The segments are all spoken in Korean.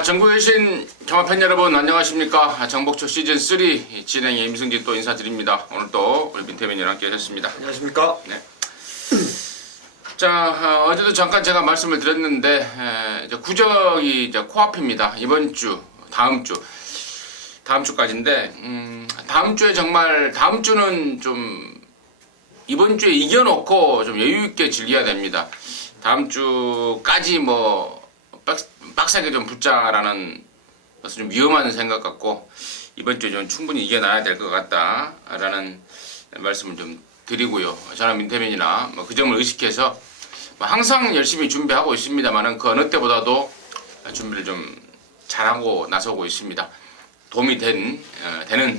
자, 전국에 계신 경마팬 여러분 안녕하십니까? 정복초 시즌3 진행의 임승진 또 인사드립니다. 오늘 또 우리 민태민이랑 함께 하셨습니다. 안녕하십니까? 네. 자, 어제도 잠깐 제가 말씀을 드렸는데 이제 구적이 이제 코앞입니다. 이번 주, 다음 주까지인데 다음 주에 정말 다음 주는 좀 이번 주에 이겨놓고 좀 여유 있게 즐겨야 됩니다. 다음 주까지 뭐 빡세게 좀 붙자라는 것은 좀 위험한 생각 같고 이번 주에 좀 충분히 이겨놔야 될 것 같다라는 말씀을 좀 드리고요. 저는 민태민이나 그 점을 의식해서 항상 열심히 준비하고 있습니다만은 그 어느 때보다도 준비를 좀 잘하고 나서고 있습니다. 도움이 되는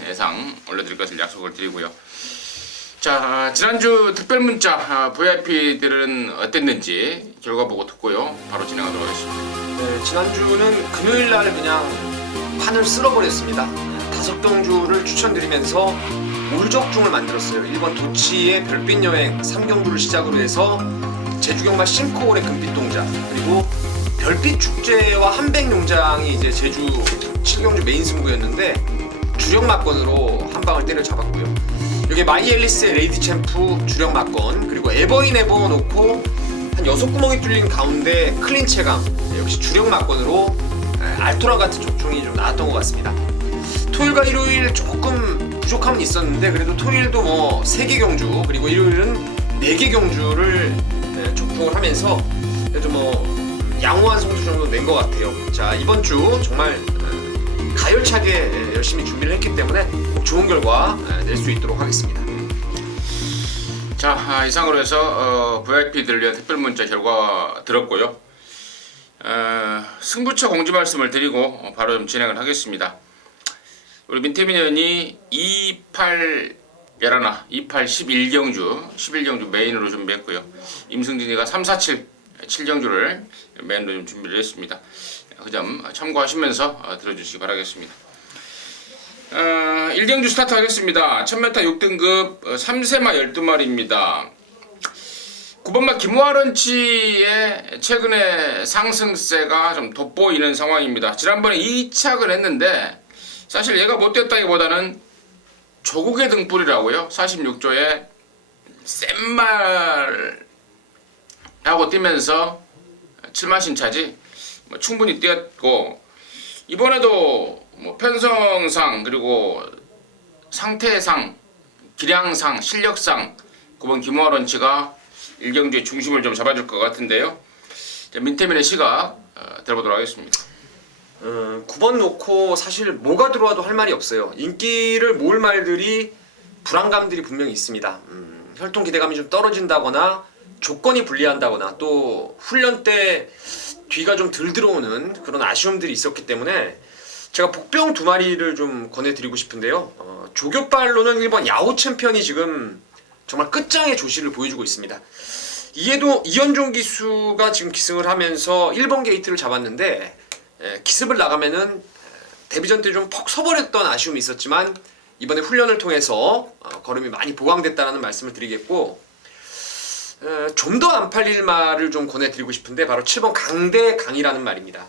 예상 올려드릴 것을 약속을 드리고요. 자, 지난주 특별문자 VIP들은 어땠는지 결과 보고 듣고요. 바로 진행하도록 하겠습니다. 네, 지난주는 금요일날 그냥 판을 쓸어버렸습니다. 5경주를 추천드리면서 울적중을 만들었어요. 1번 도치의 별빛 여행 3경주를 시작으로 해서 제주경마 싱코홀의 금빛동자, 그리고 별빛 축제와 한백용장이 이제 제주 7경주 메인 승부였는데 주력 막건으로 한 방을 때려잡았고요. 여기 마이앨리스의 레이디 챔프 주력 막건, 그리고 에버인 에버 놓고 한 6구멍이 뚫린 가운데 클린 체감, 역시 주력 막건으로 알토란 같은 족중이 좀 나왔던 것 같습니다. 토요일과 일요일 조금 부족함은 있었는데 그래도 토요일도 뭐 3개 경주, 그리고 일요일은 4개 경주를 족중을 하면서 그래도 뭐 양호한 성적 정도 낸 것 같아요. 자, 이번 주 정말 가열차게 열심히 준비를 했기 때문에 꼭 좋은 결과 낼 수 있도록 하겠습니다. 자, 이상으로 해서 VIP들 위한 특별문자 결과 들었고요. 승부처 공지 말씀을 드리고 바로 좀 진행을 하겠습니다. 우리 민태민 의원이 28 11화, 28 11경주 메인으로 준비했고요. 임승진이가 3, 4, 7경주를 메인으로 좀 준비를 했습니다. 그 점 참고하시면서 들어주시기 바라겠습니다. 1경주 스타트 하겠습니다. 1000m 6등급 3세마 12마리입니다. 9번마 김화런치의 최근에 상승세가 좀 돋보이는 상황입니다. 지난번에 2착을 했는데 사실 얘가 못됐다기보다는 조국의 등불이라고요. 46조에 센 말하고 뛰면서 7만신차지 충분히 뛰었고, 이번에도 뭐 편성상 그리고 상태상, 기량상, 실력상 9번 김화런치가 1경주의 중심을 좀 잡아줄 것 같은데요. 민태민의 시각 들어보도록 하겠습니다. 9번 놓고 사실 뭐가 들어와도 할 말이 없어요. 인기를 모을 말들이 불안감들이 분명히 있습니다. 혈통 기대감이 좀 떨어진다거나 조건이 불리한다거나 또 훈련 때 뒤가 좀 덜 들어오는 그런 아쉬움들이 있었기 때문에 제가 복병 2마리를 좀 권해드리고 싶은데요. 조교발로는 1번 야호 챔피언이 지금 정말 끝장의 조시를 보여주고 있습니다. 이에도 이현종 기수가 지금 기승을 하면서 1번 게이트를 잡았는데 기습을 나가면은 데뷔전 때 좀 퍽 서버렸던 아쉬움이 있었지만 이번에 훈련을 통해서 걸음이 많이 보강됐다는 말씀을 드리겠고, 좀 더 안 팔릴 말을 좀 권해드리고 싶은데 바로 7번 강대강이라는 말입니다.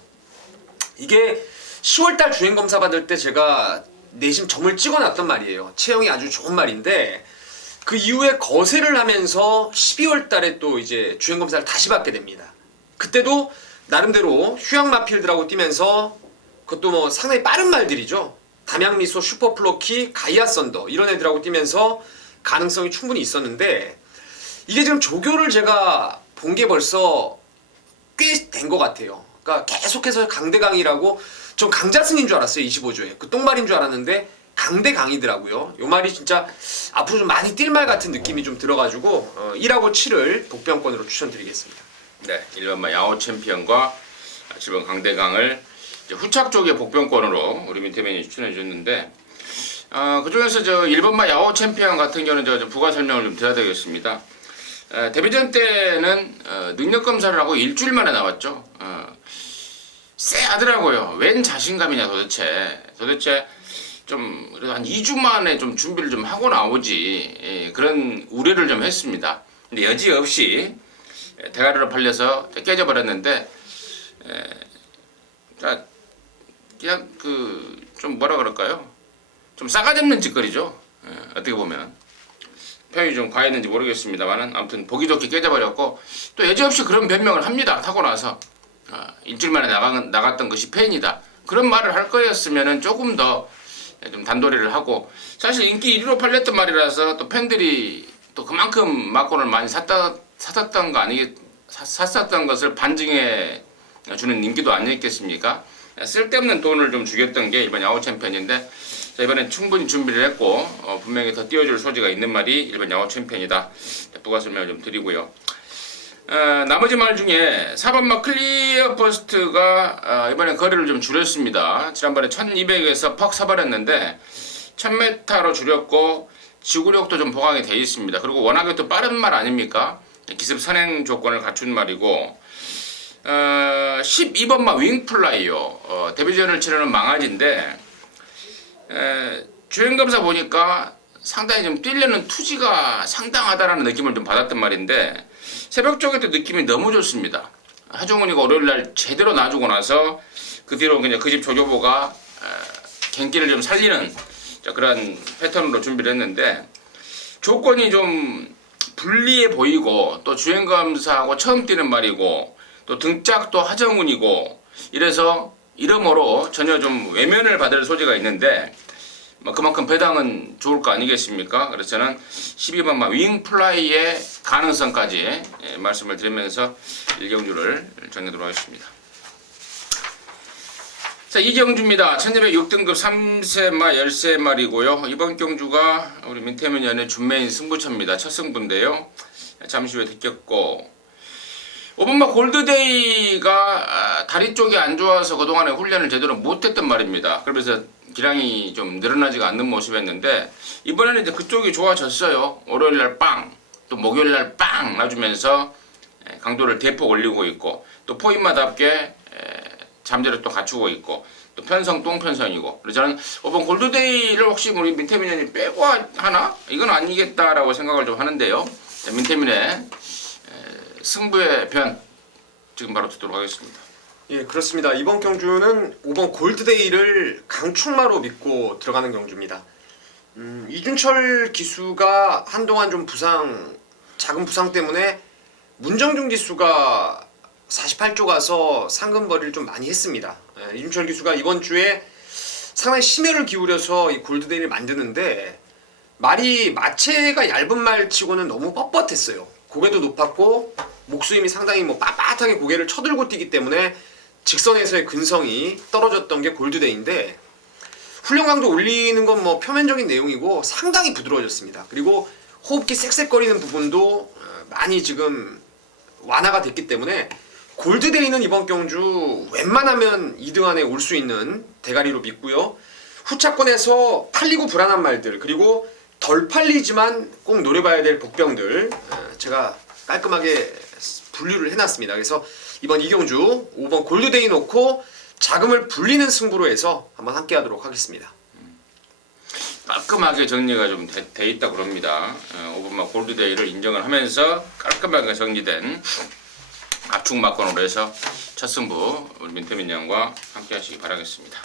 이게 10월달 주행검사 받을 때 제가 내심 점을 찍어놨던 말이에요. 체형이 아주 좋은 말인데 그 이후에 거세를 하면서 12월달에 또 이제 주행검사를 다시 받게 됩니다. 그때도 나름대로 휴양마필드라고 뛰면서 그것도 뭐 상당히 빠른 말들이죠. 담양미소, 슈퍼플로키, 가이아썬더 이런 애들하고 뛰면서 가능성이 충분히 있었는데 이게 지금 조교를 제가 본 게 벌써 꽤 된 것 같아요. 그러니까 계속해서 강대강이라고, 전 강자승인 줄 알았어요. 25조에 그 똥말인 줄 알았는데 강대강이더라고요. 요 말이 진짜 앞으로 좀 많이 뛸 말 같은 느낌이 좀 들어가지고 1하고 7을 복병권으로 추천드리겠습니다. 네, 1번마 야호 챔피언과 7번 강대강을 후착 쪽의 복병권으로 우리 민태민이 추천해 주셨는데, 그 중에서 저 1번마 야호 챔피언 같은 경우는 저 부가 설명을 좀 드려야 되겠습니다. 데뷔전 때는 능력 검사를 하고 일주일 만에 나왔죠. 쎄하더라고요. 웬 자신감이냐 도대체 좀 그래도 한 2주 만에 좀 준비를 좀 하고 나오지, 그런 우려를 좀 했습니다. 근데 여지없이 대가리로 팔려서 깨져버렸는데, 그냥 좀 뭐라 그럴까요? 좀 싸가지 없는 짓거리죠. 예, 어떻게 보면 표현이 좀 과했는지 모르겠습니다만은 아무튼 보기 좋게 깨져버렸고 또 여지없이 그런 변명을 합니다. 타고 나서 일주일 만에 나갔던 것이 팬이다. 그런 말을 할 거였으면은 조금 더 좀 단도리를 하고 사실 인기 1위로 팔렸던 말이라서 또 팬들이 또 그만큼 막권을 많이 샀었던 거 샀었던 것을 반증해 주는 인기도 아니었겠습니까? 쓸데없는 돈을 좀 주겠던 게 이번 야구 챔피언인데 자, 이번엔 충분히 준비를 했고 분명히 더 띄워줄 소지가 있는 말이 일본 야구 챔피언이다. 부가 설명을 좀 드리고요. 나머지 말 중에 4번마 클리어 버스트가 이번에 거리를 좀 줄였습니다. 지난번에 1200에서 퍽 사버렸는데 1000m로 줄였고 지구력도 좀 보강이 되어 있습니다. 그리고 워낙에 또 빠른 말 아닙니까? 기습 선행 조건을 갖춘 말이고 12번마 윙플라이요. 데뷔전을 치르는 망아지인데 주행검사 보니까 상당히 좀 뛰려는 투지가 상당하다라는 느낌을 좀 받았단 말인데 새벽 쪽에도 느낌이 너무 좋습니다. 하정훈이가 월요일날 제대로 놔주고 나서 그 뒤로 그냥 그 집 조교보가 경기를 좀 살리는 그런 패턴으로 준비를 했는데 조건이 좀 불리해 보이고 또 주행검사하고 처음 뛰는 말이고 또 등짝도 하정훈이고 이래서 이러므로 전혀 좀 외면을 받을 소지가 있는데 그만큼 배당은 좋을 거 아니겠습니까? 그래서 저는 12번마 윙플라이의 가능성까지 말씀을 드리면서 1경주를 정해도록 하겠습니다. 자, 2경주입니다. 1206등급 3세마 13마리고요. 이번 경주가 우리 민태민 연의 준메인 승부처입니다. 첫 승부인데요. 잠시 후에 듣겠고 5번마 골드데이가 다리 쪽이 안 좋아서 그동안에 훈련을 제대로 못했단 말입니다. 그러면서 기량이 좀 늘어나지가 않는 모습이었는데 이번에는 이제 그쪽이 좋아졌어요. 월요일날 빵, 또 목요일날 빵 놔주면서 강도를 대폭 올리고 있고 또 포인마답게 잠재를 또 갖추고 있고 또 편성 똥편성이고 그래서 저는 5번 골드데이를 혹시 우리 민태민이 빼고 하나? 이건 아니겠다라고 생각을 좀 하는데요. 민태민의 승부의 변 지금 바로 듣도록 하겠습니다. 예, 그렇습니다. 이번 경주는 5번 골드데이를 강축마로 믿고 들어가는 경주입니다. 이준철 기수가 한동안 좀 작은 부상 때문에 문정준 기수가 48조 가서 상금벌이를 좀 많이 했습니다. 예, 이준철 기수가 이번 주에 상당히 심혈을 기울여서 이 골드데이를 만드는데 말이 마체가 얇은 말치고는 너무 뻣뻣했어요. 고개도 높았고 목수임이 상당히 빳빳하게 고개를 쳐들고 뛰기 때문에 직선에서의 근성이 떨어졌던 게 골드데이인데 훈련 강도 올리는 건 표면적인 내용이고 상당히 부드러워졌습니다. 그리고 호흡기 쌕쌕거리는 부분도 많이 지금 완화가 됐기 때문에 골드데이는 이번 경주 웬만하면 2등 안에 올 수 있는 대가리로 믿고요. 후차권에서 팔리고 불안한 말들 그리고 덜 팔리지만 꼭 노려봐야 될 복병들 제가 깔끔하게 분류를 해놨습니다. 그래서 이번 이경주 5번 골드데이 놓고 자금을 불리는 승부로 해서 한번 함께 하도록 하겠습니다. 깔끔하게 정리가 좀 돼 있다 그럽니다. 5번마 골드데이를 인정을 하면서 깔끔하게 정리된 압축 막건으로 해서 첫 승부 우리 민태민 양과 함께 하시기 바라겠습니다.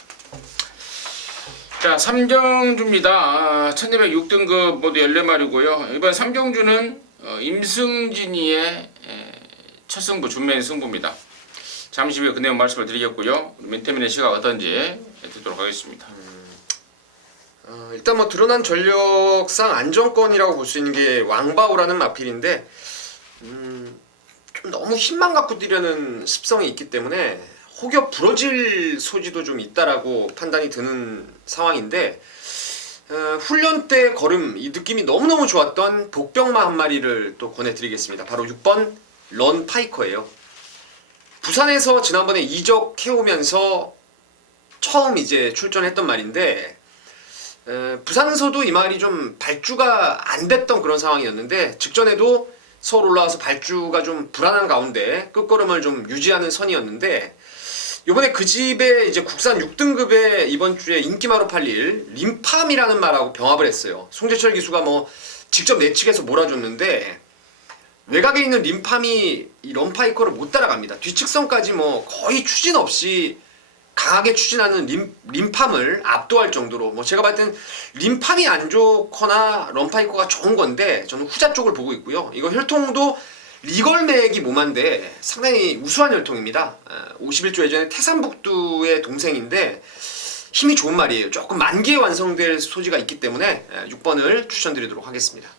자, 3경주입니다. 1206등급 모두 14마리고요. 이번 3경주는 임승진이의 첫 승부, 준메인 승부입니다. 잠시 후에 그 내용 말씀을 드리겠고요. 민태민의 시각 어떤지 듣도록 하겠습니다. 일단 드러난 전력상 안정권이라고 볼 수 있는 게 왕바오라는 마필인데 좀 너무 힘만 갖고 뛰려는 습성이 있기 때문에 혹여 부러질 소지도 좀 있다라고 판단이 드는 상황인데 훈련 때 걸음 이 느낌이 너무너무 좋았던 복병마 한 마리를 또 권해드리겠습니다. 바로 6번 런 파이커예요. 부산에서 지난번에 이적해오면서 처음 이제 출전했던 말인데 부산에서도 이 말이 좀 발주가 안 됐던 그런 상황이었는데 직전에도 서울 올라와서 발주가 좀 불안한 가운데 끝걸음을 좀 유지하는 선이었는데 이번에 그 집에 이제 국산 6등급에 이번 주에 인기마로 팔릴 림팜이라는 말하고 병합을 했어요. 송재철 기수가 직접 내측에서 몰아줬는데 외곽에 있는 림팜이 이 런파이커를 못 따라갑니다. 뒤측선까지 거의 추진 없이 강하게 추진하는 림팜을 압도할 정도로 뭐 제가 봤을 땐 림팜이 안 좋거나 럼파이커가 좋은 건데 저는 후자 쪽을 보고 있고요. 이거 혈통도 리걸맥이 모만데 상당히 우수한 혈통입니다. 51조 예전에 태산북두의 동생인데 힘이 좋은 말이에요. 조금 만기에 완성될 소지가 있기 때문에 6번을 추천드리도록 하겠습니다.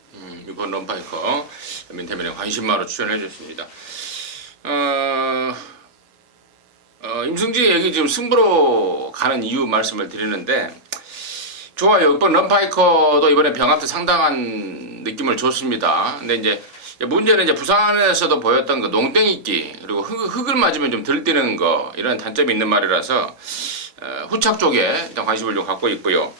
6번 럼파이커 민태민의 관심마로 추천해 줬습니다. 임승진 얘기 지금 승부로 가는 이유 말씀을 드리는데 좋아요. 6번 럼파이커도 이번에 병합도 상당한 느낌을 줬습니다. 근데 이제 문제는 이제 부산에서도 보였던 그 농땡이끼 그리고 흙을 맞으면 좀 덜 뛰는 거 이런 단점이 있는 말이라서 후착 쪽에 일단 관심을 좀 갖고 있고요.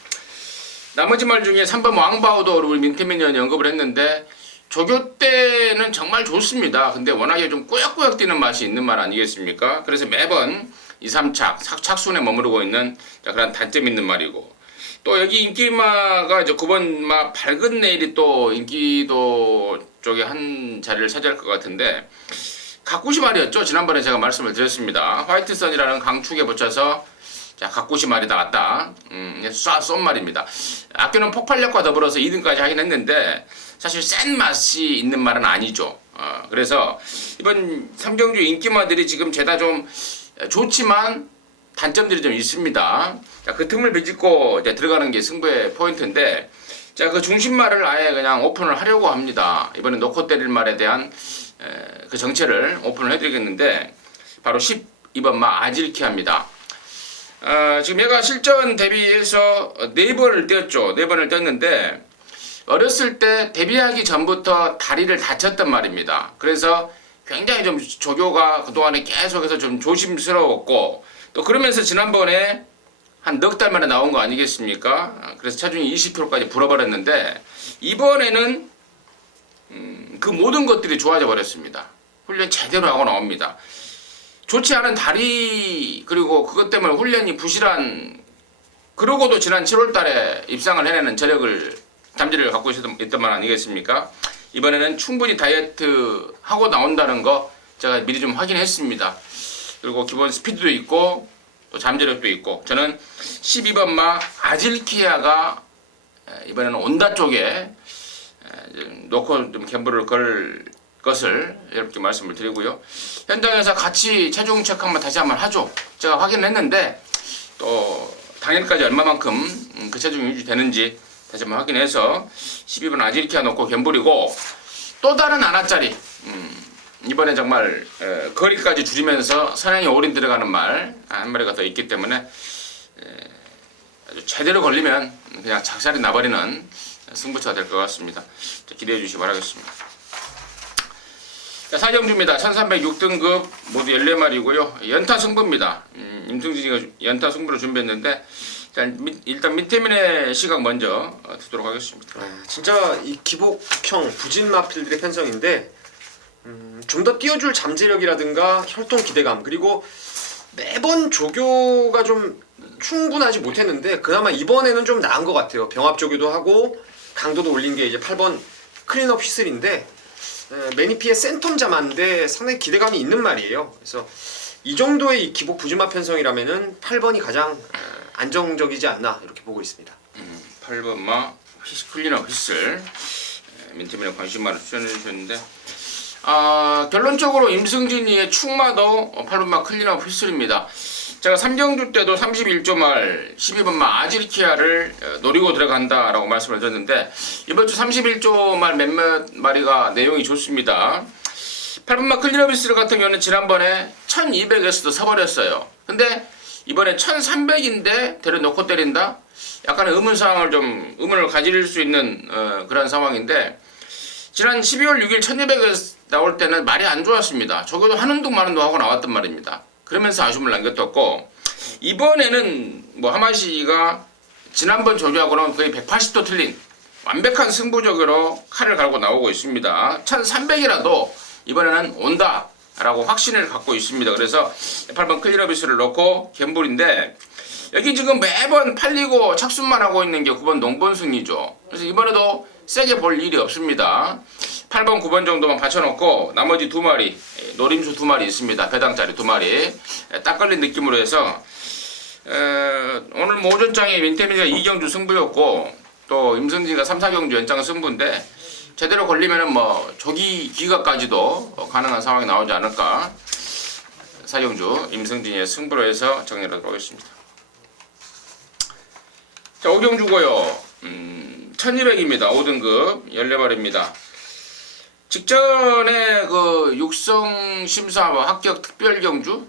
나머지 말 중에 3번 왕바오도 우리 민태민이 언급을 했는데 조교 때는 정말 좋습니다. 근데 워낙에 좀 꾸역꾸역 뛰는 맛이 있는 말 아니겠습니까? 그래서 매번 2, 3착, 착순에 머무르고 있는 그런 단점 있는 말이고 또 여기 인기마가 이제 9번 마 밝은 내일이 또 인기도 쪽에 한 자리를 차지할 것 같은데 각구시 말이었죠. 지난번에 제가 말씀을 드렸습니다. 화이트선이라는 강축에 붙여서 자, 각구시 말이 나왔다. 쏜 말입니다. 아껴는 폭발력과 더불어서 2등까지 하긴 했는데 사실 센 맛이 있는 말은 아니죠. 그래서 이번 삼경주 인기마들이 지금 죄다 좀 좋지만 단점들이 좀 있습니다. 자, 그 틈을 비집고 이제 들어가는 게 승부의 포인트인데 자, 그 중심말을 아예 그냥 오픈을 하려고 합니다. 이번에 놓고 때릴 말에 대한 그 정체를 오픈을 해드리겠는데 바로 12번 마 아질키합니다. 지금 얘가 실전 데뷔해서 4번을 뛰었죠. 4번을 뛰었는데 어렸을 때 데뷔하기 전부터 다리를 다쳤단 말입니다. 그래서 굉장히 좀 조교가 그동안에 계속해서 좀 조심스러웠고 또 그러면서 지난번에 한 넉 달 만에 나온 거 아니겠습니까? 그래서 체중이 20kg까지 불어버렸는데 이번에는 그 모든 것들이 좋아져 버렸습니다. 훈련 제대로 하고 나옵니다. 좋지 않은 다리 그리고 그것 때문에 훈련이 부실한 그러고도 지난 7월 달에 입상을 해내는 잠재력을 갖고 있던 말 아니겠습니까? 이번에는 충분히 다이어트 하고 나온다는 거 제가 미리 좀 확인했습니다. 그리고 기본 스피드도 있고 또 잠재력도 있고 저는 12번 마 아질키아가 이번에는 온다 쪽에 놓고 좀 갬블을 걸 것을 여러분께 말씀을 드리고요. 현장에서 같이 체중 체크 한번 다시 한번 하죠. 제가 확인을 했는데 또 당일까지 얼마만큼 그 체중이 유지되는지 다시 한번 확인해서 12번 아질키아 놓고 갬블이고 또 다른 하나짜리 이번에 정말 거리까지 줄이면서 사냥이 올인 들어가는 말 한 마리가 더 있기 때문에 아주 제대로 걸리면 그냥 작살이 나버리는 승부처가 될 것 같습니다. 기대해 주시기 바라겠습니다. 자, 사경주입니다. 1306등급 모두 14마리고요. 연타 승부입니다. 임승진이가 연타 승부를 준비했는데 일단 민태민의 시각 먼저 듣도록 하겠습니다. 진짜 이 기복형 부진마필들의 편성인데 좀 더 띄워줄 잠재력이라든가 혈통 기대감 그리고 매번 조교가 좀 충분하지 못했는데 그나마 이번에는 좀 나은 것 같아요. 병합 조교도 하고 강도도 올린 게 이제 8번 클린업 휘슬인데 매니피의 센텀 자만데 상당히 기대감이 있는 말이에요. 그래서 이 정도의 이 기복 부진마 편성이라면은 8번이 가장 안정적이지 않나 이렇게 보고 있습니다. 8번 마 클린업 휘슬 민태민의 관심만을 추천해 주셨는데 결론적으로 임승진이의 충마도 8번 마 클린업 휘슬입니다. 제가 3경주 때도 31조 말 12번 마 아질키아를 노리고 들어간다라고 말씀을 드렸는데 이번 주 31조 말 몇몇 마리가 내용이 좋습니다. 8번 마 클린업 휘슬 같은 경우는 지난번에 1200에서도 서버렸어요. 근데 이번에 1300인데 데려놓고 때린다? 약간의 의문을 가질 수 있는 그런 상황인데 지난 12월 6일 1200에 나올 때는 말이 안 좋았습니다. 적어도 하는 둥 마는 둥 하고 나왔단 말입니다. 그러면서 아쉬움을 남겼었고 이번에는 뭐 하마시가 지난번 조교하고는 거의 180도 틀린 완벽한 승부적으로 칼을 갈고 나오고 있습니다. 1300이라도 이번에는 온다라고 확신을 갖고 있습니다. 그래서 8번 클리너비스를 넣고 갬블인데 여기 지금 매번 팔리고 착순만 하고 있는 게 9번 농본승리죠. 그래서 이번에도 세게 볼 일이 없습니다. 8번, 9번 정도만 받쳐놓고 나머지 2마리, 노림수 2마리 있습니다. 배당짜리 2마리 딱 걸린 느낌으로 해서 오늘 뭐 오전장에 민태민이가 2경주 승부였고 또 임승진이가 3, 4경주 연장 승부인데 제대로 걸리면은 뭐 조기 귀가까지도 가능한 상황이 나오지 않을까. 4경주 임승진이의 승부로 해서 정리하도록 하겠습니다. 자, 5경주고요. 1200입니다. 5등급 14마리입니다. 직전에 그 육성 심사 합격 특별 경주에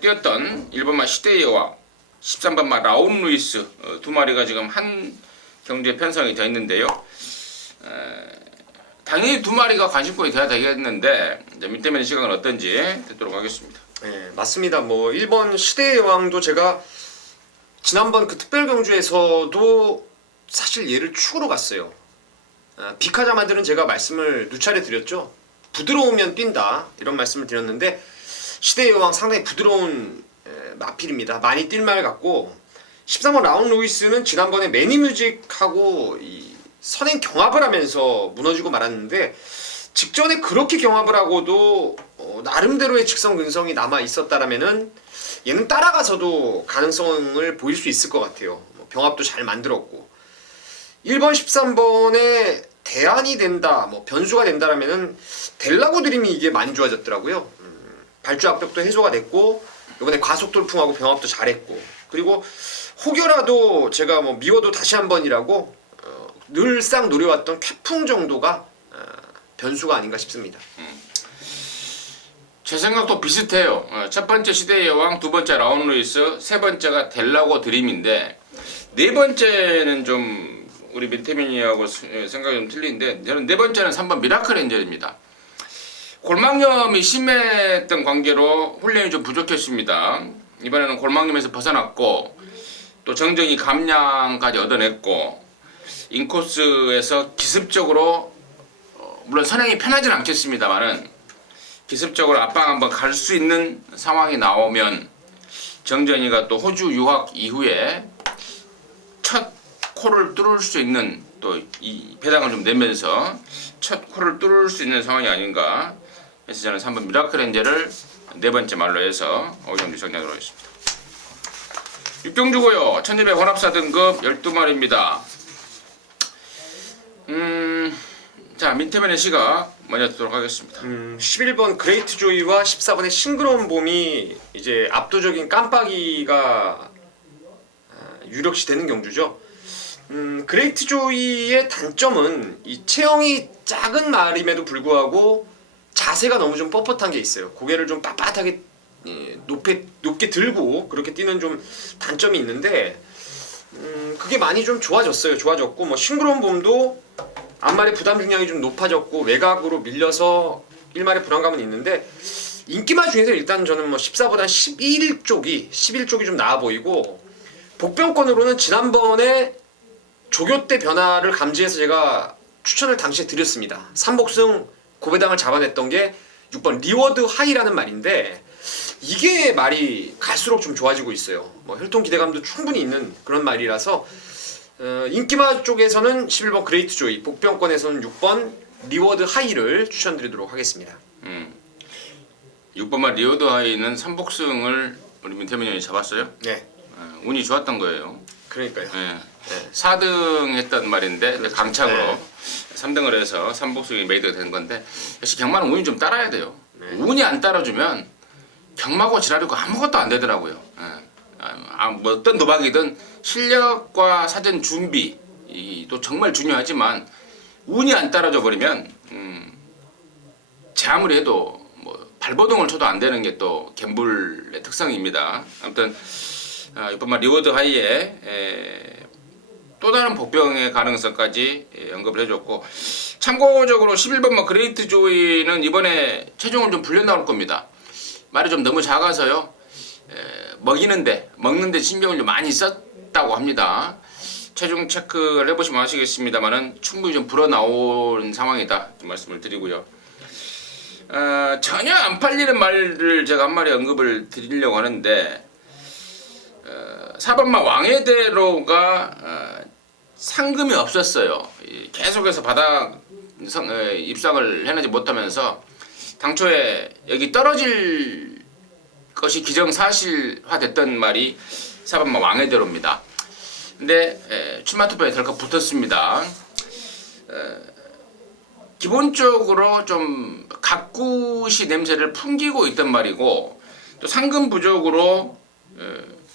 뛰었던 1번마 시대의 여왕, 13번마 라온 루이스 두 마리가 지금 한 경주에 편성이 되어 있는데요. 당연히 두 마리가 관심권이 돼야 되겠는데 민태민의 시각은 어떤지 듣도록 하겠습니다. 네, 맞습니다. 뭐 1번 시대의 여왕도 제가 지난번 그 특별 경주에서도 사실 얘를 축으로 갔어요. 비카자마들은 제가 말씀을 누차례 드렸죠. 부드러우면 뛴다 이런 말씀을 드렸는데 시대의 여왕 상당히 부드러운 마필입니다. 많이 뛸 말 같고 13번 라운 루이스는 지난번에 매니뮤직하고 이 선행 경합을 하면서 무너지고 말았는데 직전에 그렇게 경합을 하고도 나름대로의 직성 근성이 남아 있었다라면은 얘는 따라가서도 가능성을 보일 수 있을 것 같아요. 병합도 잘 만들었고 1번 13번에 대안이 된다, 뭐 변수가 된다라면은 델라고 드림이 이게 많이 좋아졌더라고요. 발주 압력도 해소가 됐고 이번에 과속 돌풍하고 병합도 잘했고 그리고 혹여라도 제가 뭐 미워도 다시 한 번이라고 늘상 노려왔던 쾌풍 정도가 변수가 아닌가 싶습니다. 제 생각도 비슷해요. 첫 번째 시대의 여왕, 두 번째 라운 루이스, 세 번째가 델라고 드림인데 네 번째는 좀 우리 민태민이하고 생각이 좀 틀린데 저는 네 번째는 3번 미라클 엔젤입니다. 골막염이 심했던 관계로 훈련이 좀 부족했습니다. 이번에는 골막염에서 벗어났고 또 정정이 감량까지 얻어냈고 인코스에서 기습적으로 물론 선행이 편하진 않겠습니다만은 기습적으로 앞방 한번 갈 수 있는 상황이 나오면 정정이가 또 호주 유학 이후에 첫 코를 뚫을 수 있는 또 이 배당을 좀 내면서 첫 코를 뚫을 수 있는 상황이 아닌가 해서 저는 3번 미라클 엔젤을 네 번째 말로 해서 오경주 정리하도록 하겠습니다. 6경주고요. 1200 혼합사 등급 12마리입니다. 자, 민태민의 시각 먼저 듣도록 하겠습니다. 11번 그레이트 조이와 14번의 싱그러운 봄이 이제 압도적인 깜빡이가 유력시 되는 경주죠. 그레이트 조이의 단점은 이 체형이 작은 말임에도 불구하고 자세가 너무 좀 뻣뻣한 게 있어요. 고개를 좀 빳빳하게 높게 들고 그렇게 뛰는 좀 단점이 있는데 그게 많이 좀 좋아졌어요. 좋아졌고 뭐 싱그러운 봄도 앞말의 부담 중량이 좀 높아졌고 외곽으로 밀려서 1말의 불안감은 있는데 인기말 중에서 일단 저는 뭐 14보다 11쪽이 좀 나아 보이고 복병권으로는 지난번에 조교 때 변화를 감지해서 제가 추천을 당시에 드렸습니다. 3복승 고배당을 잡아냈던 게 6번 리워드 하이라는 말인데 이게 말이 갈수록 좀 좋아지고 있어요. 뭐 혈통 기대감도 충분히 있는 그런 말이라서 인기마 쪽에서는 11번 그레이트 조이, 복병권에서는 6번 리워드 하이를 추천드리도록 하겠습니다. 6번만 리워드 하이는 3복승을 우리 민태민 형이 잡았어요? 네. 운이 좋았던 거예요. 그러니까요. 네. 네. 4등 했던 말인데 그렇죠. 강착으로 네. 3등을 해서 3복승이 메이드가 된 건데 역시 경마는 운이 좀 따라야 돼요. 네. 운이 안 따라주면 경마고 지랄이고 아무것도 안 되더라고요. 뭐 어떤 도박이든 실력과 사전 준비도 정말 중요하지만 운이 안 따라줘 버리면 제 아무리 해도 뭐 발버둥을 쳐도 안 되는 게 또 갬블의 특성입니다. 아무튼 이번만 리워드 하이에 또 다른 복병의 가능성까지 언급을 해줬고 참고적으로 11번만 그레이트 조이는 이번에 체중을 좀 불려 나올 겁니다. 말이 좀 너무 작아서요. 먹는데 신경을 좀 많이 썼다고 합니다. 체중 체크를 해보시면 아시겠습니다만은 충분히 좀 불어 나오는 상황이다 말씀을 드리고요. 전혀 안 팔리는 말을 제가 한 마리 언급을 드리려고 하는데 4번마 왕의대로가 상금이 없었어요. 계속해서 바닥 입상을 해내지 못하면서 당초에 여기 떨어질 것이 기정사실화됐던 말이 사반마 왕의대로입니다. 근데 출마 투표에 덜컥 붙었습니다. 기본적으로 좀 각굿이 냄새를 풍기고 있던 말이고 또 상금 부족으로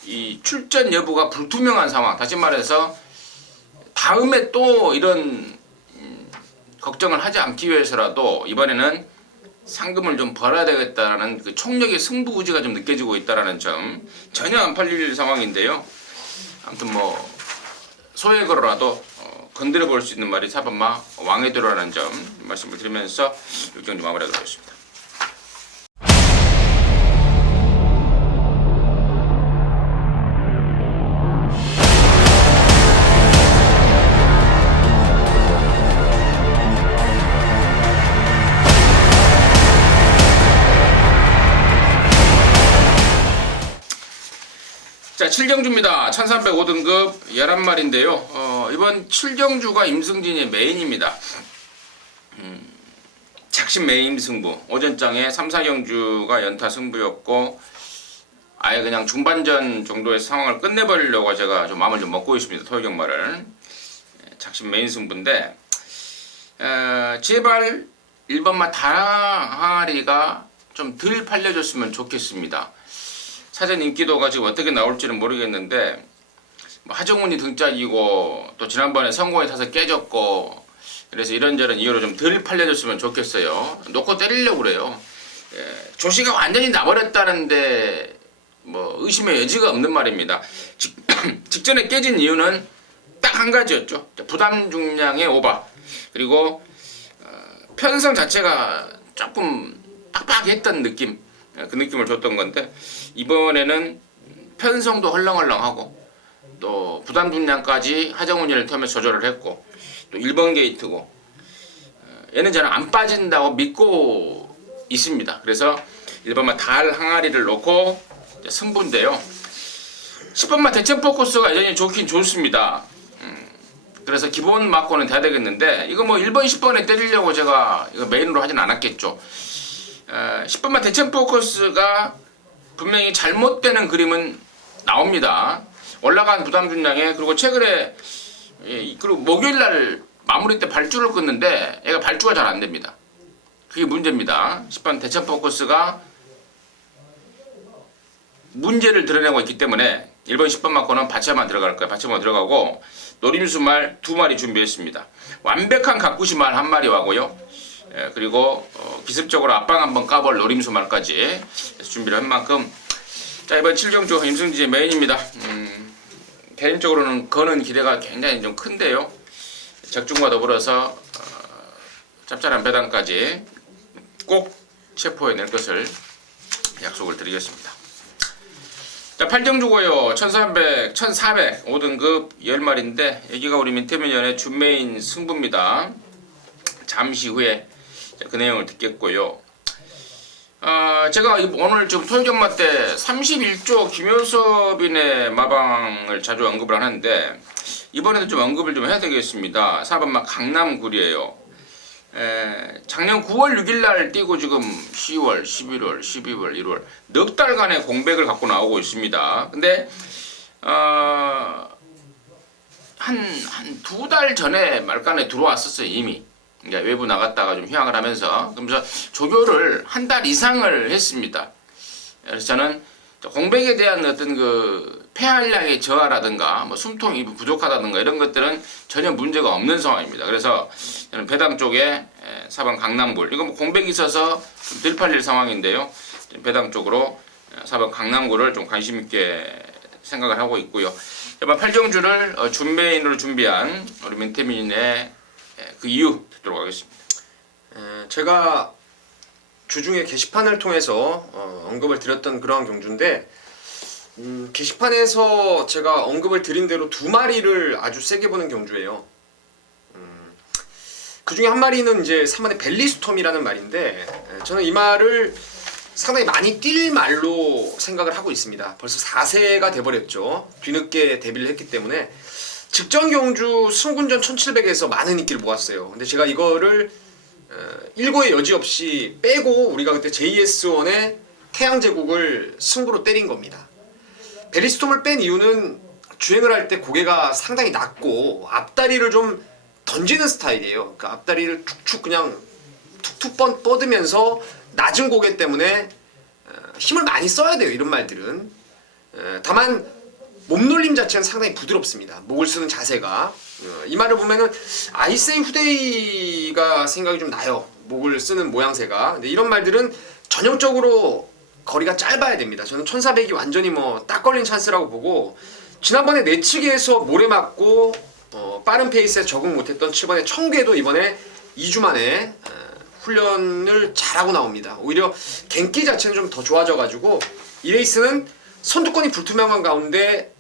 이 출전 여부가 불투명한 상황. 다시 말해서 다음에 또 이런 걱정을 하지 않기 위해서라도 이번에는 상금을 좀 벌어야 되겠다라는 그 총력의 승부 의지가 좀 느껴지고 있다라는 점. 전혀 안 팔릴 상황인데요. 아무튼 뭐 소액으로라도 건드려 볼 수 있는 말이 사반마 왕의대로라는 점 말씀을 드리면서 일정 좀 마무리하도록 하겠습니다. 자, 7경주입니다. 1305등급 11마리인데요. 이번 7경주가 임승진의 메인입니다. 작심 메인 승부. 오전장에 3, 4경주가 연타 승부였고 아예 그냥 중반전 정도의 상황을 끝내버리려고 제가 좀 마음을 좀 먹고 있습니다. 토요경마를. 작심 메인 승부인데 제발 1번마 다항아리가 좀 덜 팔려줬으면 좋겠습니다. 사전 인기도가 지금 어떻게 나올지는 모르겠는데 하정운이 등짝이고 또 지난번에 성공에 타서 깨졌고 그래서 이런저런 이유로 좀 덜 팔려줬으면 좋겠어요. 놓고 때리려고 그래요. 조시가 완전히 나버렸다는데 뭐 의심의 여지가 없는 말입니다. 직전에 깨진 이유는 딱 한 가지였죠. 부담 중량의 오바 그리고 편성 자체가 조금 빡빡했던 느낌 그 느낌을 줬던 건데 이번에는 편성도 헐렁헐렁하고 또 부담 중량까지 하정운이를 틈에 조절을 했고 또 1번 게이트고 얘는 저는 안 빠진다고 믿고 있습니다. 그래서 1번마 달 항아리를 놓고 승부인데요. 10번마 대천 포커스가 여전히 좋긴 좋습니다. 그래서 기본 맞고는 돼야 되겠는데 이거 뭐 1번 10번에 때리려고 제가 이거 메인으로 하진 않았겠죠. 10번마 대천 포커스가 분명히 잘못되는 그림은 나옵니다. 올라간 부담 중량에 그리고 최근에 그리고 목요일날 마무리 때 발주를 끊는데 얘가 발주가 잘 안됩니다. 그게 문제입니다. 10번 대천 포커스가 문제를 드러내고 있기 때문에 1번 10번 맞고는 받쳐만 들어갈 거예요. 받쳐만 들어가고 노림수 말 2마리 준비했습니다. 완벽한 각구시 말 1마리 와고요. 그리고 기습적으로 앞방 한번 까볼 노림수 말까지 준비를 한 만큼 자 이번 7경주 임승진의 메인입니다. 개인적으로는 거는 기대가 굉장히 좀 큰데요. 적중과 더불어서 짭짤한 배당까지 꼭 체포해낼 것을 약속을 드리겠습니다. 자 8경주고요. 1300, 1400 5등급 10마리인데 여기가 우리 민태민연의 준메인 승부입니다. 잠시 후에 그 내용을 듣겠고요. 제가 오늘 지금 토요경마 때 31조 김효섭인의 마방을 자주 언급을 하는데 이번에도 좀 언급을 좀 해야 되겠습니다. 4번마 강남굴이에요. 작년 9월 6일날 뛰고 지금 10월, 11월, 12월, 1월 넉 달간의 공백을 갖고 나오고 있습니다. 근데 한 2달 전에 말간에 들어왔었어요 이미. 그러니까 외부 나갔다가 좀 휴양을 하면서 그러면서 조교를 한 달 이상을 했습니다. 그래서 저는 공백에 대한 어떤 그 폐활량의 저하라든가 뭐 숨통이 부족하다든가 이런 것들은 전혀 문제가 없는 상황입니다. 그래서 저는 배당 쪽에 4번 강남굴 이거 뭐 공백이 있어서 좀 덜 팔릴 상황인데요. 배당 쪽으로 4번 강남굴을 좀 관심 있게 생각을 하고 있고요. 이번 8경주를 준메인으로 준비한 우리 민태민의 그 이유 듣도록 하겠습니다. 제가 주중에 게시판을 통해서 언급을 드렸던 그러한 경주인데 게시판에서 제가 언급을 드린 대로 2마리를 아주 세게 보는 경주예요. 그 중에 한 마리는 이제 3번의 벨리스톰이라는 말인데 저는 이 말을 상당히 많이 뛸 말로 생각을 하고 있습니다. 벌써 4세가 돼버렸죠. 뒤늦게 데뷔를 했기 때문에 직전 경주 승군전 1700에서 많은 인기를 모았어요. 근데 제가 이거를 1고의 여지 없이 빼고 우리가 그때 JS1에 태양제국을 승부로 때린 겁니다. 베리스톰을 뺀 이유는 주행을 할 때 고개가 상당히 낮고 앞다리를 좀 던지는 스타일이에요. 그러니까 앞다리를 툭툭 그냥 툭툭 뻗으면서 낮은 고개 때문에 힘을 많이 써야 돼요. 이런 말들은. 다만 몸놀림 자체는 상당히 부드럽습니다. 목을 쓰는 자세가. 이 말을 보면은 아이세이 후데이가 생각이 좀 나요. 목을 쓰는 모양새가. 근데 이런 말들은 전형적으로 거리가 짧아야 됩니다. 저는 1400이 완전히 뭐 딱 걸린 찬스라고 보고, 지난번에 내치기에서 모래 맞고 빠른 페이스에 적응 못했던 7번의 청계도 이번에 2주 만에 훈련을 잘하고 나옵니다. 오히려 갱기 자체는 좀 더 좋아져가지고 이 레이스는 선두권이 불투명한 가운데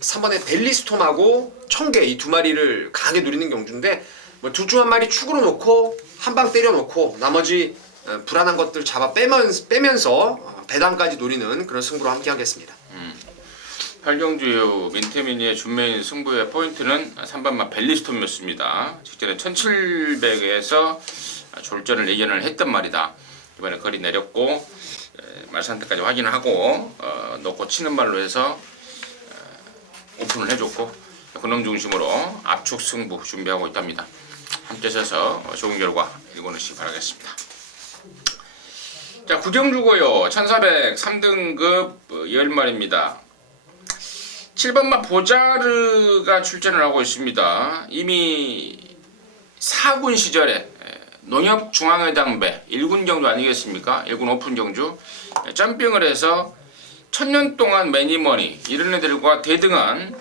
3번의 벨리스톰하고 청계 이 두 마리를 강하게 누리는 경주인데, 뭐 둘 중 한 마리 축으로 놓고 한 방 때려놓고 나머지 불안한 것들 잡아 빼면서 배당까지 노리는 그런 승부로 함께 하겠습니다. 8경주 이후 민태민이의 준메인 승부의 포인트는 3번마 벨리스톰이었습니다. 직전에 1700에서 졸전을 예견을 했단 말이다. 이번에 거리 내렸고 말상태까지 확인하고 놓고 치는 발로 해서 오픈을 해줬고 그놈 중심으로 압축 승부 준비하고 있답니다. 함께 서서 좋은 결과 일궈내시기 바라겠습니다. 자, 구경주고요. 1400 3등급 10마리입니다. 7번마 보자르가 출전을 하고 있습니다. 이미 4군 시절에 농협중앙회장배 1군 경주 아니겠습니까? 1군 오픈 경주 점핑을 해서 1000년 동안 매니머니 이런 애들과 대등한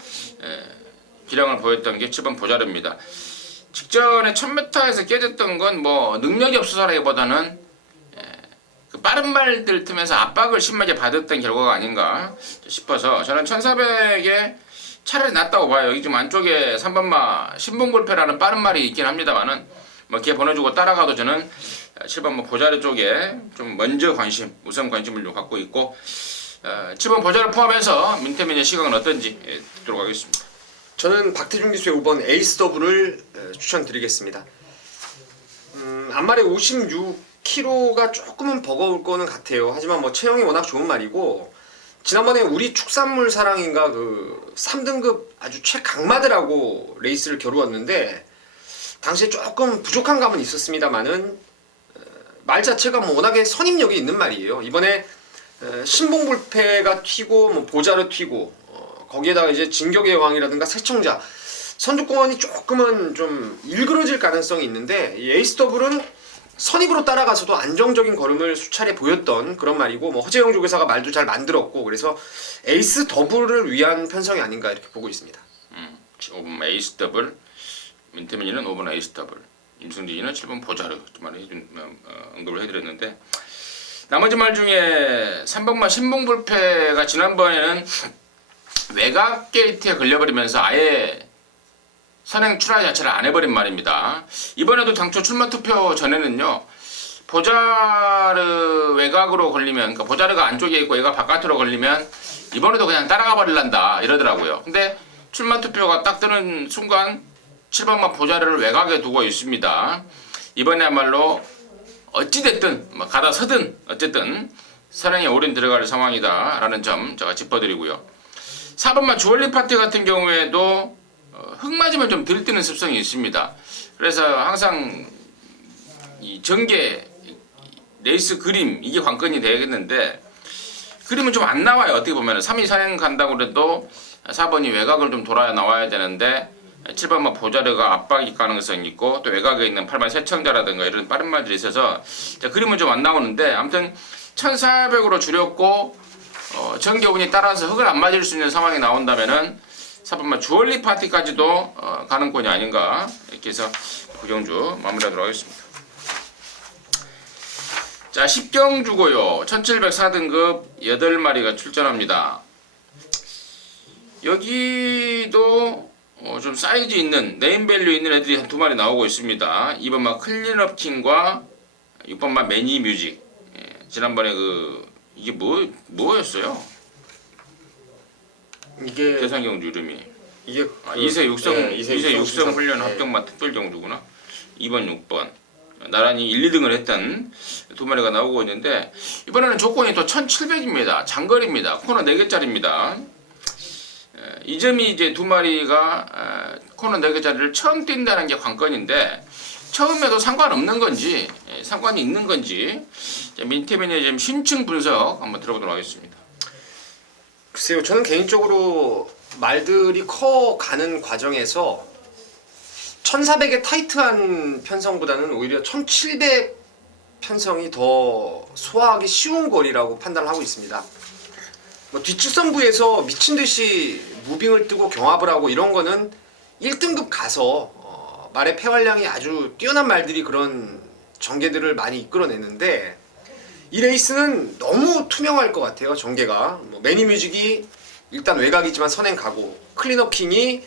기량을 보였던 게 7번 보자르입니다. 직전에 1000m에서 깨졌던 건 뭐 능력이 없어서라기보다는 그 빠른 말들 틈에서 압박을 심하게 받았던 결과가 아닌가 싶어서 저는 1400에 차라리 낫다고 봐요. 여기 좀 안쪽에 3번마 신봉불패라는 빠른 말이 있긴 합니다만은 뭐 걔 보내주고 따라가도 저는 7번 뭐 보자르 쪽에 좀 먼저 우선 관심을 좀 갖고 있고 7번 보자르 포함해서 민태민의 시각은 어떤지 듣도록 하겠습니다. 저는 박태준 기수의 5번 에이스 더블을 추천드리겠습니다. 앞말에 56kg가 조금은 버거울 거는 같아요. 하지만 뭐 체형이 워낙 좋은 말이고, 지난번에 우리 축산물 사랑인가 그 3등급 아주 최강마들하고 레이스를 겨루었는데 당시에 조금 부족한 감은 있었습니다만은 말 자체가 뭐 워낙에 선임력이 있는 말이에요. 이번에 신봉불패가 튀고 뭐 보자르 튀고 거기에다가 이제 진격의 왕이라든가 새청자 선두권이 조금은 좀 일그러질 가능성이 있는데, 이 에이스 더블은 선입으로 따라가서도 안정적인 걸음을 수차례 보였던 그런 말이고, 뭐 허재영 조교사가 말도 잘 만들었고, 그래서 에이스 더블을 위한 편성이 아닌가 이렇게 보고 있습니다. 5번 에이스 더블, 민태민이는 5번 에이스 더블, 임승진이는 7번 보자르 언급을 해드렸는데, 나머지 말 중에 3번마 신봉불패가 지난번에는 외곽 게이트에 걸려버리면서 아예 선행 출하 자체를 안 해버린 말입니다. 이번에도 당초 출마 투표 전에는요, 보자르 외곽으로 걸리면, 그러니까 보자르가 안쪽에 있고 얘가 바깥으로 걸리면 이번에도 그냥 따라가 버릴란다 이러더라고요. 근데 출마 투표가 딱 뜨는 순간 7번마 보자르를 외곽에 두고 있습니다. 이번에야말로 어찌됐든 뭐 가다 서든 어쨌든 선행에 올인 들어갈 상황이다 라는 점 제가 짚어드리고요. 4번마 주얼리 파티 같은 경우에도 흙 맞으면 좀 들뜨는 습성이 있습니다. 그래서 항상 이 전개 레이스 그림 이게 관건이 되겠는데, 그림은 좀 안 나와요. 어떻게 보면 3위 선행 간다고 해도 4번이 외곽을 좀 돌아야 나와야 되는데 7번만 보자르가 압박일 가능성이 있고, 또 외곽에 있는 8번 새청자라든가 이런 빠른 말들이 있어서 그림은 좀 안 나오는데, 아무튼 1400으로 줄였고 정겨운이 따라서 흙을 안 맞을 수 있는 상황이 나온다면은 4번만 주얼리 파티까지도 가능권이 아닌가 이렇게 해서 구경주 마무리하도록 하겠습니다. 자, 10경주고요. 1704등급 8마리가 출전합니다. 여기도 좀 사이즈 있는 네임밸류 있는 애들이 한 2마리 나오고 있습니다. 2번만 클린업 킹과 6번만 매니 뮤직. 지난번에 이게 뭐였어요? 이게 대상 경주 이름이 이게 2세 육성 네, 2세 육성 훈련 네. 합격만 특별 경주구나. 2번 6번 나란히 1, 2등을 했던 두 마리가 나오고 있는데 이번에는 조건이 또 1700입니다. 장거리입니다. 코너 4개짜리입니다. 이 점이 이제 두 마리가 코너 4개짜리를 처음 뛴다는 게 관건인데 처음에도 상관없는 건지 상관이 있는 건지 민태민의 좀 심층 분석 한번 들어보도록 하겠습니다. 글쎄요, 저는 개인적으로 말들이 커가는 과정에서 1400의 타이트한 편성보다는 오히려 1700 편성이 더 소화하기 쉬운 거리라고 판단을 하고 있습니다. 뭐 뒷측선부에서 미친듯이 무빙을 뜨고 경합을 하고 이런 거는 1등급 가서 말의 폐활량이 아주 뛰어난 말들이 그런 전개들을 많이 이끌어내는데 이 레이스는 너무 투명할 것 같아요. 전개가 뭐 매니뮤직이 일단 외곽이지만 선행 가고 클리너킹이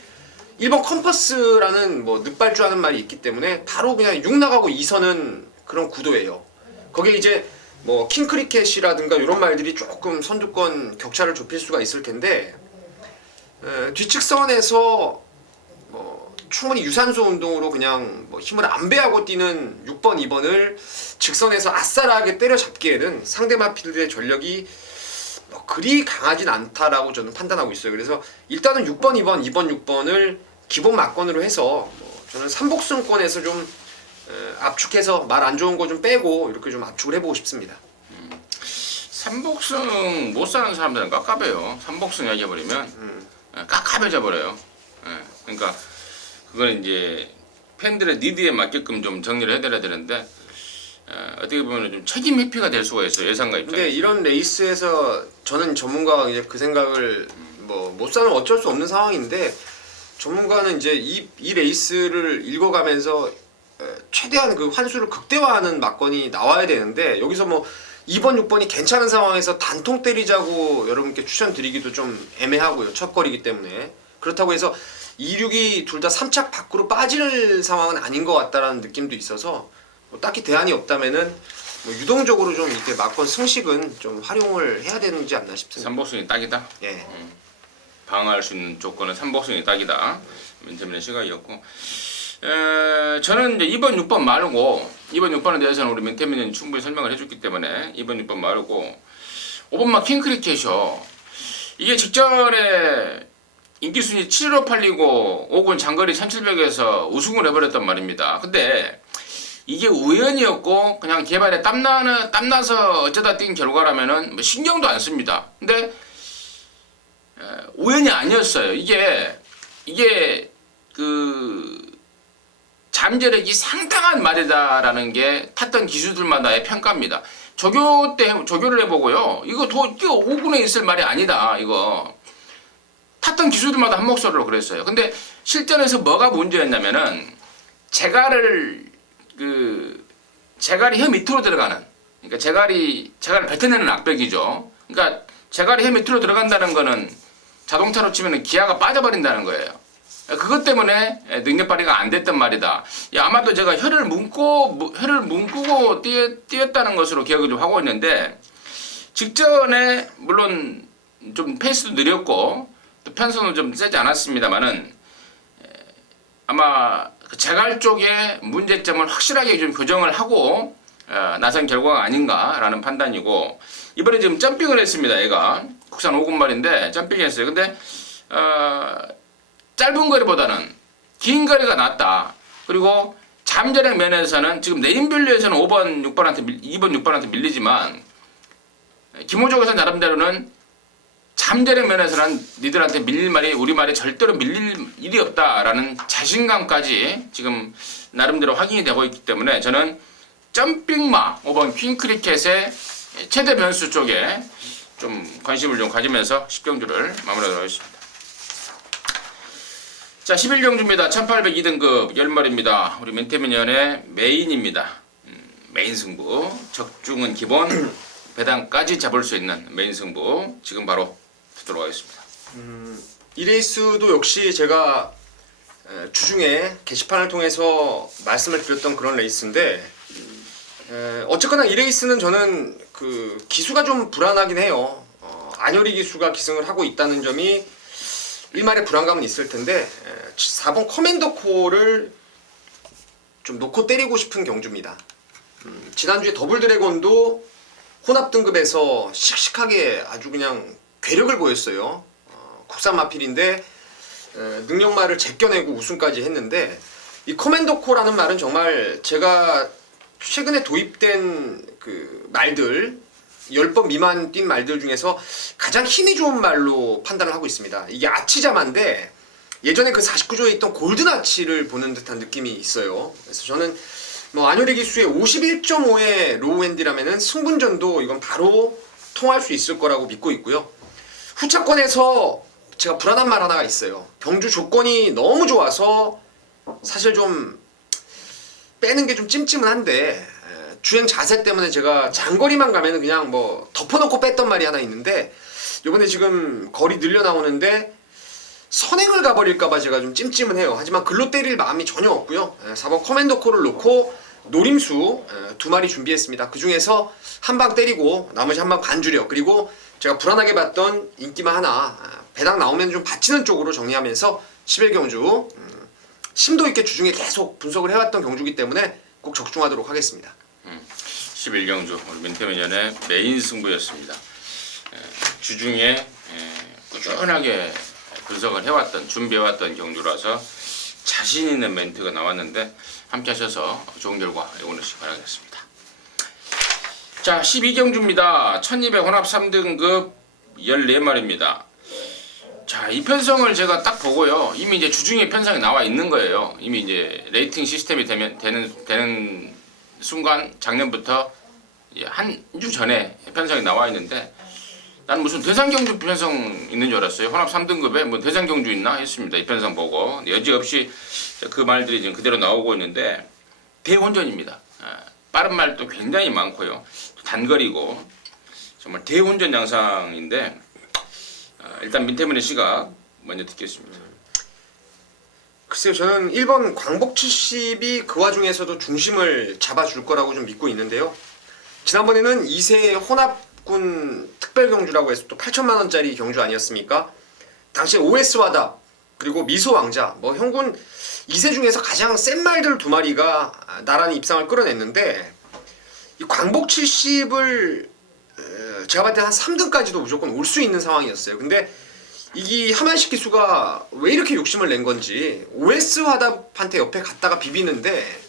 1번 컴퍼스라는 뭐 늑발주하는 말이 있기 때문에 바로 그냥 6 나가고 2선은 그런 구도예요. 거기에 이제 뭐 킹크리켓이라든가 이런 말들이 조금 선두권 격차를 좁힐 수가 있을 텐데 뒷측선에서 뭐 충분히 유산소 운동으로 그냥 뭐 힘을 안 배하고 뛰는 6번, 2번을 직선에서 아싸라하게 때려잡기에는 상대방 필드의 전력이 뭐 그리 강하진 않다라고 저는 판단하고 있어요. 그래서 일단은 6번, 2번, 2번, 6번을 기본 막건으로 해서 뭐 저는 삼복승권에서 좀 압축해서 말 안 좋은 거 좀 빼고 이렇게 좀 압축을 해보고 싶습니다. 삼복승 못 사는 사람들은 깝깝해요. 삼복승 얘기해버리면 깝깝해져 버려요. 그러니까 그거는 이제 팬들의 니드에 맞게끔 좀 정리를 해드려야 되는데 어떻게 보면 좀 책임 회피가 될 수가 있어요. 예상가 입장에서. 근데 이런 레이스에서 저는 전문가가 이제 그 생각을 뭐 못 사는 어쩔 수 없는 상황인데 전문가는 이제 이 레이스를 읽어가면서 최대한 그 환수를 극대화하는 막건이 나와야 되는데 여기서 뭐 2번, 6번이 괜찮은 상황에서 단통 때리자고 여러분께 추천드리기도 좀 애매하고요. 첫 거리기 때문에. 그렇다고 해서 2, 6이 둘 다 3착 밖으로 빠질 상황은 아닌 것 같다라는 느낌도 있어서 뭐 딱히 대안이 없다면은 뭐 유동적으로 좀 이렇게 막건 승식은 좀 활용을 해야 되는지 않나 싶습니다. 삼복승이 딱이다. 예. 방어할 수 있는 조건은 삼복승이 딱이다. 민태민의 시각이었고 저는 이제 2번, 6번 말고 2번, 6번에 대해서는 우리 민태민이 충분히 설명을 해줬기 때문에 2번, 6번 말고 5번만 킹크리켓이요. 이게 직전에 인기순위 7위로 팔리고 5군 장거리 1700에서 우승을 해버렸단 말입니다. 근데 이게 우연이었고 그냥 개발에 땀나서 어쩌다 뛴 결과라면은 뭐 신경도 안 씁니다. 근데 우연이 아니었어요. 이게 그 잠재력이 상당한 말이다라는 게 탔던 기수들마다의 평가입니다. 조교를 해보고요. 이거 5군에 있을 말이 아니다. 이거 탔던 기수들마다 한 목소리로 그랬어요. 근데 실전에서 뭐가 문제였냐면은 제갈이 혀 밑으로 들어가는, 그러니까 제갈을 뱉어내는 악백이죠. 그러니까 제갈이 혀 밑으로 들어간다는 거는 자동차로 치면 기아가 빠져버린다는 거예요. 그것 때문에 능력 발휘가 안 됐단 말이다. 아마도 제가 혀를 문구고 뛰었다는 것으로 기억을 좀 하고 있는데 직전에 물론 좀 페이스도 느렸고 또 편성은 좀 세지 않았습니다만은 아마 제갈 쪽의 문제점을 확실하게 좀 교정을 하고 나선 결과가 아닌가라는 판단이고 이번에 지금 점핑을 했습니다. 얘가 국산 5군 말인데 점핑했어요. 근데 짧은 거리보다는 긴 거리가 낫다. 그리고 잠재력 면에서는 지금 네임밸류에서는 2번, 6번한테 밀리지만 김호족에서 나름대로는 잠재력 면에서는 니들한테 밀릴 말이 우리 말이 절대로 밀릴 일이 없다라는 자신감까지 지금 나름대로 확인이 되고 있기 때문에 저는 점핑마 5번 퀸크리켓의 최대 변수 쪽에 좀 관심을 좀 가지면서 10경주를 마무리하도록 하겠습니다. 자, 11경주입니다. 1802등급 10마리입니다. 우리 멘테미니언의 메인입니다. 메인 승부. 적중은 기본, 배당까지 잡을 수 있는 메인 승부. 지금 바로 듣도록 하겠습니다. 이 레이스도 역시 제가 주중에 게시판을 통해서 말씀을 드렸던 그런 레이스인데 어쨌거나 이 레이스는 저는 그 기수가 좀 불안하긴 해요. 안효리 기수가 기승을 하고 있다는 점이 일말의 불안감은 있을 텐데 4번 커맨더 코를 좀 놓고 때리고 싶은 경주입니다. 지난주에 더블 드래곤도 혼합 등급에서 씩씩하게 아주 그냥 괴력을 보였어요. 국산 마필인데 능력말을 제껴내고 우승까지 했는데, 이 커맨더코라는 말은 정말 제가 최근에 도입된 그 말들 10번 미만 뛴 말들 중에서 가장 힘이 좋은 말로 판단을 하고 있습니다. 이게 아치자마인데 예전에 그 49조에 있던 골든 아치를 보는 듯한 느낌이 있어요. 그래서 저는 뭐 안효리 기수의 51.5의 로우 핸디라면은 승분전도 이건 바로 통할 수 있을 거라고 믿고 있고요. 후차권에서 제가 불안한 말 하나가 있어요. 경주 조건이 너무 좋아서 사실 좀 빼는 게 좀 찜찜은 한데, 주행 자세 때문에 제가 장거리만 가면은 그냥 뭐 덮어놓고 뺐던 말이 하나 있는데, 요번에 지금 거리 늘려 나오는데 선행을 가버릴까봐 제가 좀 찜찜은 해요. 하지만 글로 때릴 마음이 전혀 없고요. 4번 커맨더코를 놓고 노림수 2마리 준비했습니다. 그 중에서 한 방 때리고 나머지 한 방 반주력, 그리고 제가 불안하게 봤던 인기마 하나 배당 나오면 좀 받치는 쪽으로 정리하면서 11경주 심도 있게 주중에 계속 분석을 해왔던 경주기 때문에 꼭 적중하도록 하겠습니다. 11경주 우리 민태민전의 메인 승부였습니다. 주중에 꾸준하게 분석을 해왔던, 준비해왔던 경주라서 자신 있는 멘트가 나왔는데 함께 하셔서 좋은 결과 이루시기 바라겠습니다. 자, 12경주입니다. 1200 혼합 3등급 14마리입니다. 자, 이 편성을 제가 딱 보고요. 이미 이제 주중에 편성이 나와 있는 거예요. 이미 이제 레이팅 시스템이 되는 순간 작년부터 한 주 전에 편성이 나와 있는데, 나는 무슨 대상경주 편성 있는 줄 알았어요. 혼합 3등급에 뭐 대상경주 있나 했습니다. 이 편성 보고 여지없이 그 말들이 지금 그대로 나오고 있는데 대혼전입니다. 빠른 말도 굉장히 많고요. 단거리고 정말 대혼전 양상인데, 일단 민태민의 시각 먼저 듣겠습니다. 글쎄요, 저는 1번 광복 70이 그 와중에서도 중심을 잡아줄 거라고 좀 믿고 있는데요. 지난번에는 2세 혼합군 특별경주라고 해서 또 8천만원짜리 경주 아니었습니까? 당시에 OS 와답 그리고 미소 왕자, 뭐 형군 2세 중에서 가장 센 말들 2마리가 나란히 입상을 끌어냈는데, 이 광복 70을 제가 봤을 때 한 3등까지도 무조건 올 수 있는 상황이었어요. 근데 이 하만식 기수가 왜 이렇게 욕심을 낸 건지 OS 화답한테 옆에 갔다가 비비는데,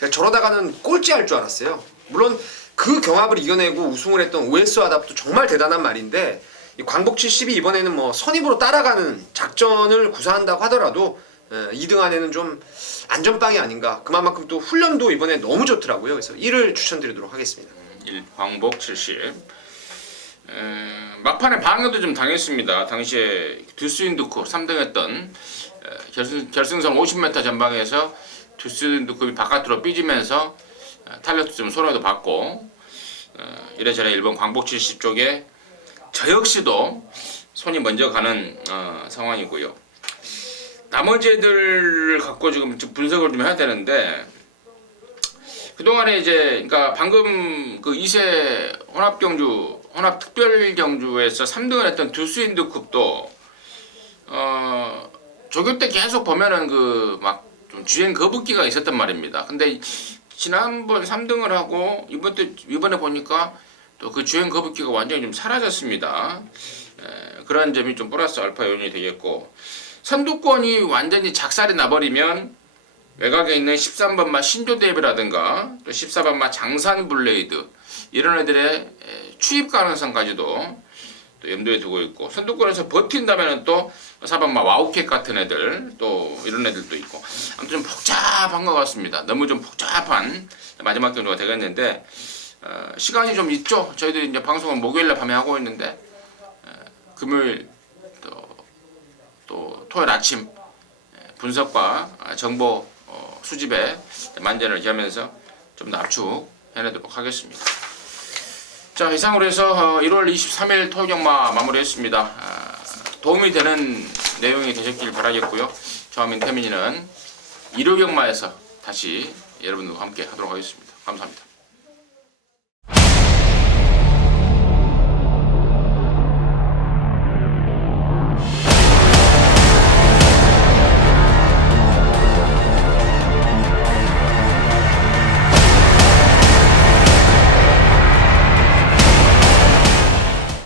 제가 저러다가는 꼴찌할 줄 알았어요. 물론 그 경합을 이겨내고 우승을 했던 OS 화답도 정말 대단한 말인데, 이 광복 70이 이번에는 뭐 선입으로 따라가는 작전을 구사한다고 하더라도 2등 안에는 좀 안전빵이 아닌가. 그만큼 또 훈련도 이번에 너무 좋더라고요. 그래서 1을 추천드리도록 하겠습니다. 1 광복 70. 막판에 방해도 좀 당했습니다. 당시에 두스윈두크 3등했던 결승선 50m 전방에서 두스윈두크이 바깥으로 삐지면서 탄력도 좀 손해도 받고, 이래저래 일본 광복 70 쪽에 저 역시도 손이 먼저 가는 상황이고요. 나머지 애들을 갖고 지금 분석을 좀 해야 되는데, 그동안에 이제 그러니까 방금 그 2세 혼합 특별경주에서 3등을 했던 두스윈두급도 조교 때 계속 보면은 그 막 좀 주행 거북기가 있었단 말입니다. 근데 지난번 3등을 하고 이번에 보니까 또 그 주행 거북기가 완전히 좀 사라졌습니다. 그런 점이 좀 플러스 알파 요인이 되겠고, 선두권이 완전히 작살이 나버리면 외곽에 있는 13번마 신조대비라든가 또 14번마 장산블레이드 이런 애들의 추입 가능성까지도 또 염두에 두고 있고, 선두권에서 버틴다면 또 4번마 와우캣 같은 애들, 또 이런 애들도 있고, 아무튼 좀 복잡한 것 같습니다. 너무 좀 복잡한 마지막 경주가 되겠는데, 시간이 좀 있죠. 저희들이 이제 방송은 목요일날 밤에 하고 있는데, 금요일 또 토요일 아침 분석과 정보 수집에 만전을 기하면서 좀 더 압축해내도록 하겠습니다. 자, 이상으로 해서 1월 23일 토경마 마무리했습니다. 도움이 되는 내용이 되셨길 바라겠고요. 저와 민태민이는 일요경마에서 다시 여러분들과 함께 하도록 하겠습니다. 감사합니다.